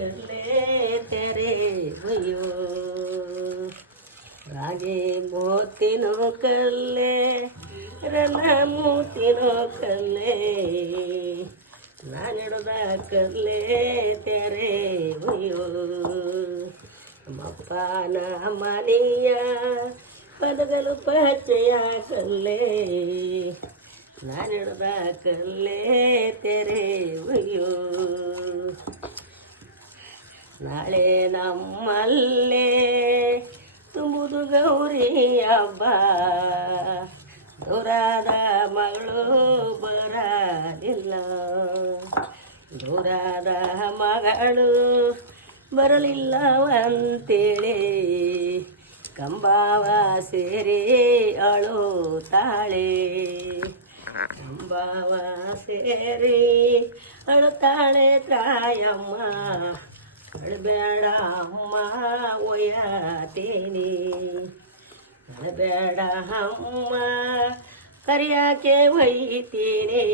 ಕಲ್ಲೆ ತೆರೆ ಒಯ್ಯೋ ರಾಗಿ ಮೋತಿನೋ ಕಲ್ಲೆ ರನ್ನ ಮೂತಿನೋ ಕಲ್ಲೆ ನಾನಿಡದ ಕಲ್ಲೆ ತೆರೆ ಒಯ್ಯೋ ನಮ್ಮಪ್ಪನ ಮನೆಯ ಪದಗಳು ಪಚ್ಚೆಯ ಕಲ್ಲೆ ನಾನಿಡದ ಕಲ್ಲೆ ತೆರೆ ಒಯ್ಯೋ ನಾಳೆ ನಮ್ಮಲ್ಲೇ ತುಂಬುದು ಗೌರಿ ಹಬ್ಬ ದೂರದ ಮಗಳು ಬರಲಿಲ್ಲ ದೂರದ ಮಗಳು ಬರಲಿಲ್ಲವಂತೇಳಿ ಕಂಬವ ಸೇರಿ ಅಳುತ್ತಾಳೆ ಕಂಬವ ಸೇರಿ ಅಳುತ್ತಾಳೆ ತಾಯಮ್ಮ ಅಳಬೇಡ ಅಮ್ಮ ಒಯ್ಯತೀನಿ ಅಳಬೇಡ ಅಮ್ಮ ಕರಿಯಾಕೆ ಒಯ್ತೀನಿ